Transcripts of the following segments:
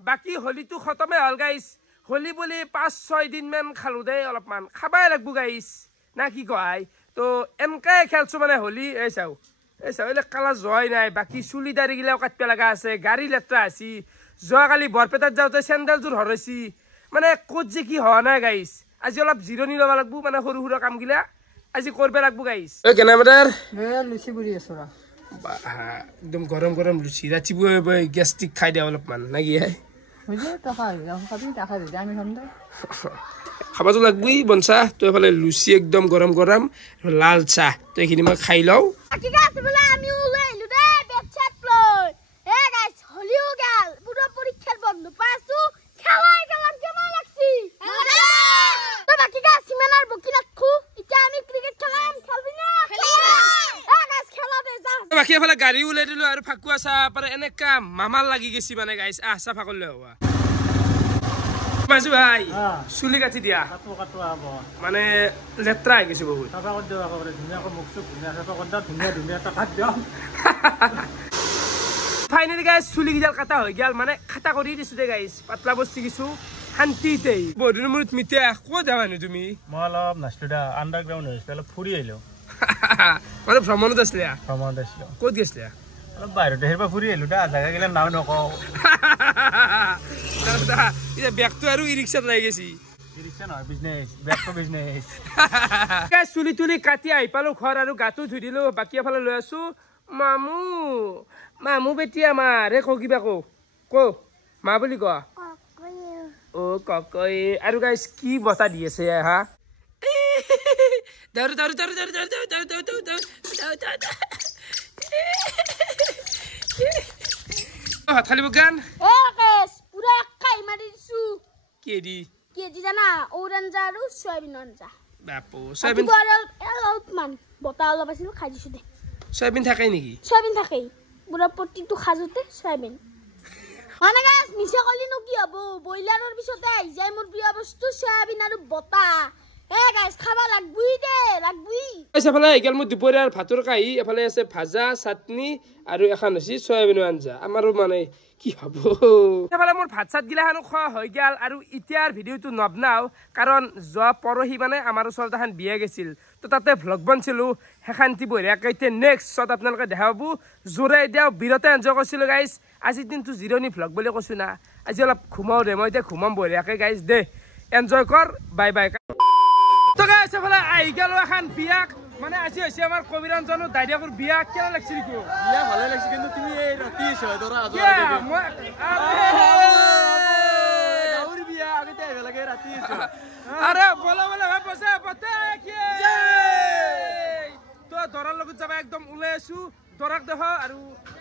बाकी होली तो खत्म हल गाइस होली बोली 5-6 दिन मान खालू दे अलपमान खाबाय लागबो गाइस ना की कय तो एमकाय खेलছো माने होली ए चाও এলে কালা জয় নাই বাকি চুলি দাড়ি গিলাও কাটপে লাগা আছে গাড়ি লেত্রা আছি জয়া কালি বৰপেটাত যাওতে স্যান্ডেল জোৰ হৰছি মানে কোত যে কি হয় না গাইস আজি অলপ জিৰণি লবা লাগবো মানে সৰু সৰু কাম গিলা আজি করবে লাগবো গাইস এ কেনামেটার এ লুচি বুড়ি আছরা একদম গরম গরম লুচি রাচিবো গ্যাস্ট্রিক খাই দে অলপমান নাকি হে হইছে টাকা খাবি টাকা দে আমি খাম দে খাবাতো লাগবই বনসা তো এফালে লুচি একদম গরম গরম লাল চা তো এখিনি মই খাই লও ঠিক আছে বলে আমি ওলাইলু দে বেচছাত লই এ গাইস হলিও গেল পুরো পরীক্ষার বন্ধ পাসু খেলাই গেলাম কেমন লাগছি তো বাকি গাছ সিমানার বকি রাখু ইটা আমি ক্রিকেট খেলাম খেলবি না এ গাইস খেলা দে যা বাকি এফালে গাড়ি উলাই দিলো আর ফাকুয়া চা পারে এনেকা মামাল লাগি গেছি মানে গাইস চাফা করলে হওয়া মাজু ভাই চুলি কাটি দিয়া মানে লেত্রা হয়ে গেছে বহুত ফাইনালি গাইস চুলি গিজাল কাটা হয়ে গেল মানে খাটা করে দিছো দে গাইস পাতলা বস্তি কিছু শান্তিতে বডির মুরত মিতে কো দেওয়ানি তুমি মই অলপ নাচলুদা আন্ডারগ্রাউন্ড হইছিল ফুৰি আইলো মানে ভ্ৰমণত আসলে ক'ত গেছলে অলপ বাহিৰতে হেৰবা ফুৰি আইলো দা জায়গা গিলা নাম নকও ইয়া ব্যাগটো আৰু ই-ৰিক্সাত লাগি গেছি ই-ৰিক্সা নহয় বিজনেস ব্যাগটো বিজনেস গাইস চুলি তুলি কাটি আই পালো ঘৰ আৰু গাটো ধুই দিলো বাকি এফালে লৈ আছো মামু মামু বেটি আমাৰ হে কো কিবা কো মা বুলি ক ও ককই আৰু গাইস কি বতা দি আছে হা দাৰু দাৰু দাৰু দাৰু দাৰু দাৰু দাৰু দাৰু দাৰু হাতখালি বগান এ গাইস পুৰো একাই মাৰি দিছু কেডি জানা ওৰাঞ্জা আৰু সয়াবিন অঞ্জা বাপো সয়াবিন অলপমান বতা অলপ আছিল খাই দিছু দে সয়াবিন থাকে নেকি সয়াবিন থাকে পুরো পট্টিটো খাজতে সয়াবিন মানে গাইস মিছা কলি নো কি হবো বইলাৰৰ পিছতে আই যায় মোৰ প্ৰিয় বস্তু সয়াবিন আৰু বতা এ গাইস খাবা লাগবই দে লাগবই এফালে গেল মোৰ দুপৰীয়াৰ ভাতৰ কাহি এফালে আছে ভাজা চাটনি আৰু এখন আছে সয়াবিনৰ আঞ্জা আমাৰো মানে কি হব এফালে মোৰ ভাত চাট গিলা হানো খোৱা হৈ গেল আৰু ইতিয়াৰ ভিডিওটো নবনাও কাৰণ যোৱা পৰহি মানে আমাৰ ওচৰত এখন বিয়া গেছিল তো তাতে ভ্লগ বনছিলো হেখান্তি বঢ়িয়াকে নেক্সট শ্বট আপোনালোকে দেখাব জোৰে দিয়াও বিৰতে এনজয় কৰিছিলো গাইজ আজিৰ দিনটো জিৰণি ভ্লগ বুলি কৈছো না আজি অলপ ঘুমাও দে মই এতিয়া ঘুমাম বঢ়িয়াকে গাইজ দে এনজয় কৰ বাই বাই তো গাইজ এফালে আহি গেল এখন বিয়াক মানে আজি হৈছে আমাৰ কবিৰঞ্জনৰ দাইদাকৰ বিয়া কেনে লাগছিল কি বিয়া ভালে লাগছে কিন্তু তুমি এই ৰাতি ছয় দৰা আজৰা গাউৰ বিয়া আগতে আহিব লাগে ৰাতি আৰে বলো বলো ভাই বসে পতে কি তো দৰাৰ লগত যাবা একদম উলাই আছো দৰাক দেখ আৰু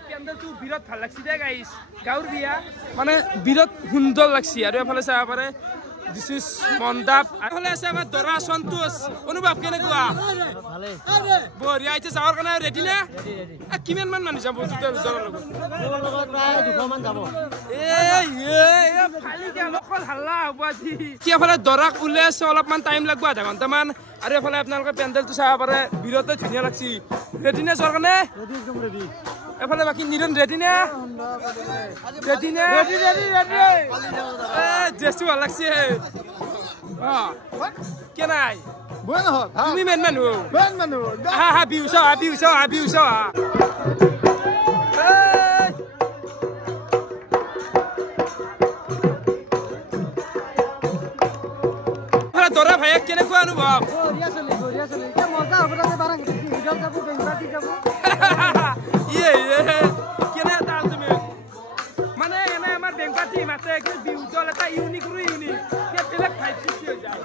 পেন্ডেলটো বিৰত ভাল লাগছি দে গাইস গাউৰ বিয়া মানে বিৰত সুন্দৰ লাগছি আৰু এফালে চাবা পাৰে দিস ইজ মণ্ডপ এফালে আছে আমাৰ দৰা সন্তোষ অনুভৱ কেনেকুৱা ভালে বঢ়িয়া আইছে যাৱাৰ কাৰণে ৰেডি নে কিমান মান মানুহ যাব দৰাৰ লগত প্ৰায় 200 মান যাব খালি গেল অকল হাল্লা হ'ব আজি কি এফালে দৰাক উলাই আছে অলপমান টাইম লাগব আধা ঘণ্টামান আৰু এফালে আপোনালোকে পেন্ডেলটো চাব পাৰে বিৰতে ধুনীয়া লাগছি ৰেডি নে যোৱাৰ কাৰণে ৰেডি একদম ৰেডি এফালে বাকি নিৰন ৰেডি নে ৰেডি নে ৰেডি এ ড্ৰেছটো ভাল লাগছে কে নাই বয় নহয় তুমি মেন মানুহ হা হা বিউছ দৰা ভাইক কেনেকুৱা অনুভৱ বঢ়িয়া চলি মজা হ'ব তাতে বাৰাং ভিডিঅ' যাব বেংবাতি যাব কেনে তাল তুমি মানে এনে আমাৰ বেংবাতি মাতে বিউজল এটা ইউনিক কে বেলেগ ভাই সৃষ্টি হৈ যায়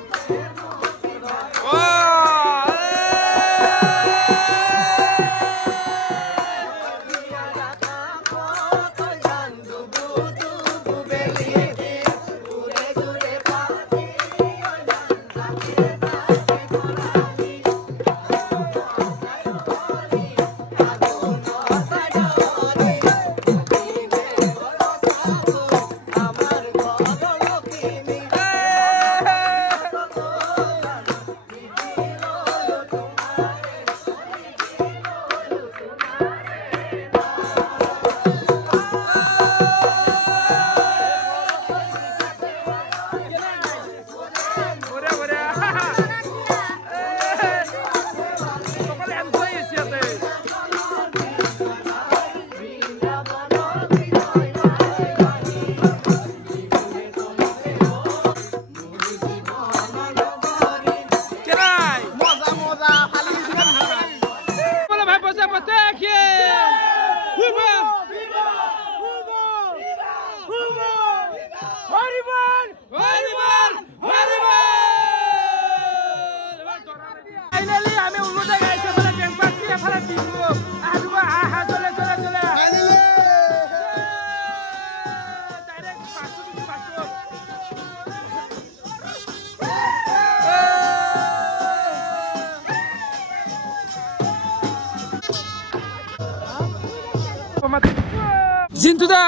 জিন্তু দা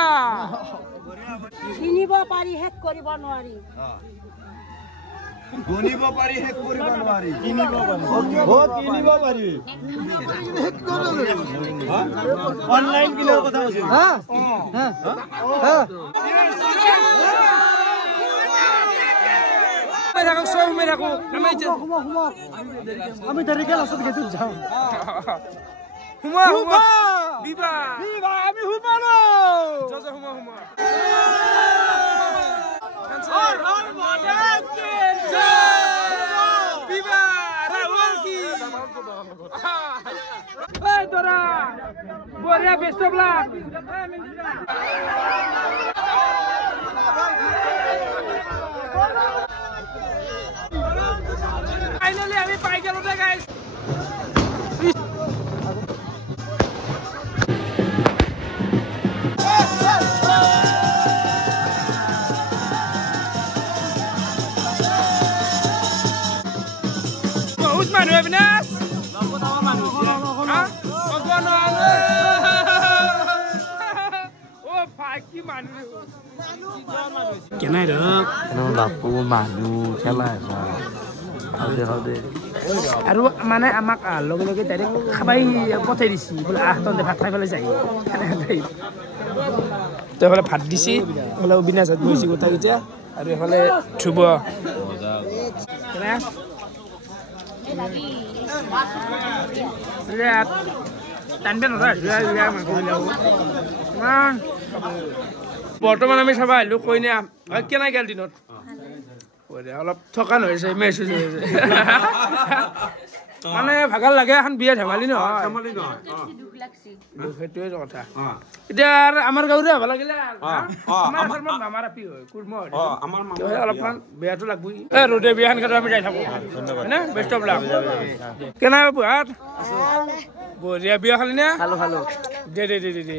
কিনিব পাৰি শেষ কৰিব নোৱাৰি গণিব পাৰি শেষ কৰিব নোৱাৰি কিনিব পাৰি অনলাইন কিনাৰ কথা কৈছে আমি দেৰিকে লাষ্টত গেটত যাওঁ আমি সোমালো বঢ়িয়া বেষ্ট অফ লাক ফাইনালি আমি পাই গেলো দে গাইস বহুত মানুহ অবিনাশ কেনাই বাপু মানুহ খেলা আৰু মানে আমাক লগে লগে ডাইৰেক্ট খাবাই পঠাই দিছি বোলে তহঁতে ভাত খাই পেলাই যায় তো এইফালে ভাত দিছি এইফালে অবিনাশ হাত বহিছে গোটাকেইটা আৰু এইফালে ধ্ৰুৱ বৰ্তমান আমি চাবা আহিলো কইনা কেনে গেল দিনত অলপ থকান হৈছে মেছেজ হৈছে মানে ভাগাল লাগে এখন বিয়া ধেমালি নহয় সেইটোৱে কথা এতিয়া আমাৰ গাঁৱৰে হ'ব লাগিলে মামাৰ আপি হয় অলপমান বেয়াটো লাগবই ৰ'দে বিয়াখন খাই আমি যাই থাকো হয়নে বেষ্ট অফ লাক কেনে বুঢ়াত বঢ়িয়া বিয়া খালি নে দে দে দে দে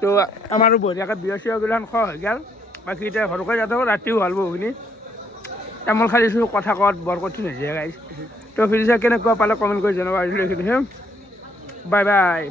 তো আমাৰো বঢ়িয়াকৈ বিয়া চিয়া গিলাখন খোৱা হৈ গ'ল বাকী এতিয়া ঘৰকৈ যাই থাকোঁ ৰাতিও ভাল বহুখিনি তামোল খালিছোঁ কথা কোৱাত বৰ কঠিন হৈছে গাইছ তো ফিলিছা কেনেকুৱা পালে কমেণ্ট কৰি জনাব আহিছিলোঁ এইখিনি বাই বাই